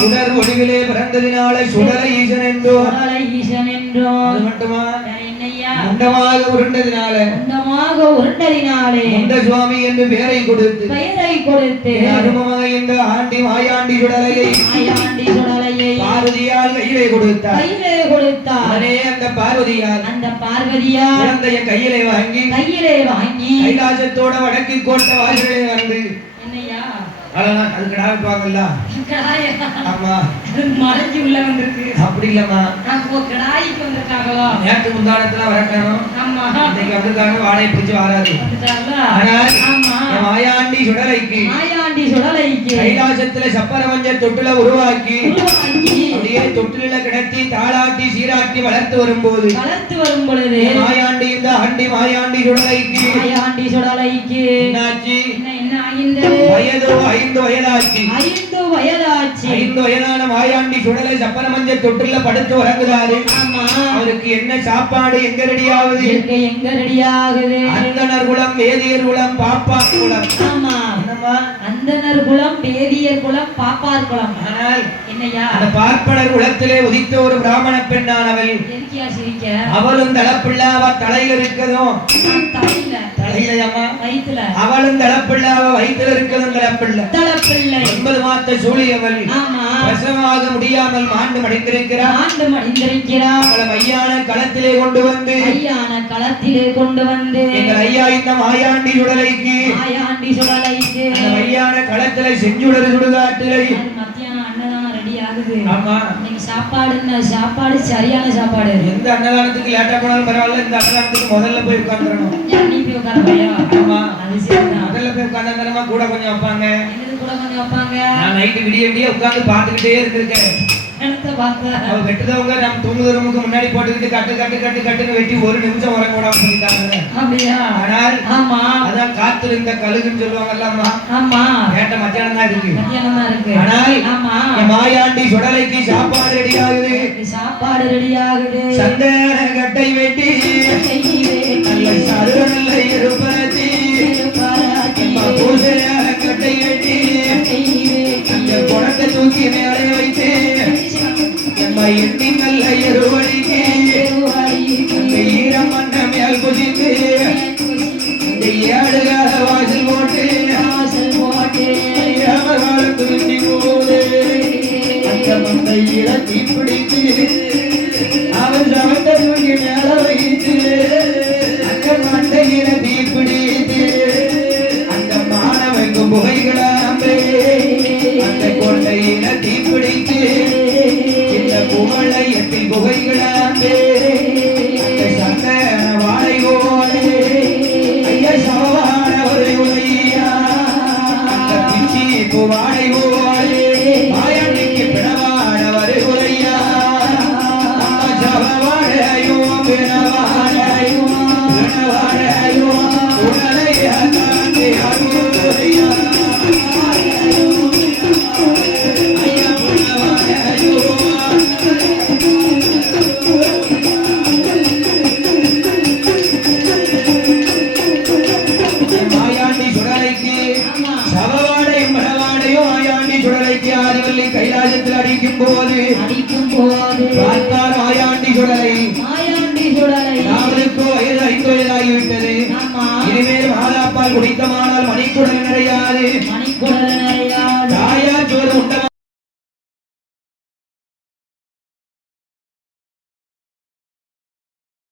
சுடர் ஒளிவிலே பிறந்ததினாலே சுடலை ஈசன் என்றோம். அது மட்டுமா? முண்டமாக உருண்டதினாலே முண்ட சுவாமி என்று பெயரை கொடுத்து அனுபவமாக இந்த ஆண்டி மாயாண்டி சுடலையை பார்வதியால் கையிலே கொடுத்தார். அந்த பார்வதியால் குழந்தைய கையிலே வாங்கி கைலாசத்தோட வடக்கு கோட்ட வாயிலே வந்து அப்படி இல்லம்மா நேற்று முந்தானத்துல வரக்கணும் வாடகை பிடிச்சு வராது. மாயாண்டி சுடலைக்கு கைலாசத்துல சப்பரவஞ்ச தொட்டுல உருவாக்கி அப்படியே தொட்டில கிடத்தி தாளாட்டி சீராட்டி வளர்த்து வரும்போது மாயாண்டி இந்த ஆண்டி மாயாண்டி சுடலைக்கு என்னாச்சு? வயது 5 வயதாச்சு. 5 வயதான மாயாண்டி சுடலை சப்பரமஞ்ச தொட்டில படுத்து உறங்குறாரு. அவருக்கு என்ன சாப்பாடு எங்க ரெடியாகுது? அந்தனர் குலம், வேதியர் குலம், பாப்பார் குலம். அந்தனர் குலம், வேதியர் குலம், பாப்பார் குலம். ஆனால் என்னையா அந்த பார்ப்பனர் குலத்திலே உதித்த ஒரு பிராமண பெண்ணானவள். அவளும் தளப்பிள்ளை, அவ தலையில இருக்கதும் அவளும் தளப்பிள்ளை, அவ வயிற்றுல இருக்கதும் தளப்பிள்ளை. 9 மாத சூழியவள் பிரசவமாக முடியாமல் மாண்டு மடிந்திருக்கிறார். அவளை மையான களத்திலே கொண்டு வந்து எங்கள் ஐயா இந்த மாயாண்டி சுடலைக்கு மையான களத்திலே செஞ்சுடர் சுடுகாட்டிலே சாப்பாடு சரியான சாப்பாடு. எந்த அன்னதானத்துக்கு லேட்டா போனாலும் பரவாயில்ல, இந்த அன்னதானத்துக்கு முதல்ல போய் உட்கார்ந்துடணும். முதல்ல போய் உட்கார்ந்தா கூட கொஞ்சம் வைப்பாங்க. நான் நைட்டு விடிய விடிய உட்கார்ந்து பார்த்துக்கிட்டே இருக்கேன். வெட்டுதவங்க நம்ம தூங்குற ரூமுக்கு முன்னாடி போட்டுக்கிட்டு கட்டுன்னு வெட்டி 1 நிமிஷம் உறங்க விடாம சொல்லிட்டாங்க. ஆனால் அதான் காத்திருந்த கழுகுன்னு சொல்லுவாங்கல்ல, கேட்ட மத்தியானம் தான் இருக்கு. ஆனால் மாயாண்டி சுடலைக்கு சாப்பாடு ரெடியாகுது. சந்தன கட்டை வெட்டி நல்ல இருப்பதி கட்டை வெட்டி அந்த குடத்தை தூக்கி மேலே வைத்து எண்ணி நல்ல எருவடிக்கு ஈரம் மண்ண மேல் குதித்து இந்த 7 கால வாசல் போட்டு துருத்தி போது அந்த மந்தையில தீப்பிடித்து அவன் சமத்த தூக்கி மேல வைத்து அந்த மந்தையில தீப்பிடித்து அந்த மாணவனுக்கு புகைகளாம்பே அந்த கொண்டையில தீப்பிடித்து புகழையத்தில் புகைகளாம்பே சந்தன வாழை ஓடு ஐயா சவான ஒரு உலையா பிச்சி வாழை ஓடு மாயாண்டிக்கு பிணவான ஒரு உலையா அன்றைக்கு ஆதிவள்ளி கைலாசத்தில் அடிக்கும் போது பார்த்தார் மாயாண்டி சுடலை. அவளுக்கு வயது 5 வயதாகிவிட்டது. இனிமேல் மாதாப்பால் குடித்தமானால் மணிக்குடல் நிறையாது. தாய்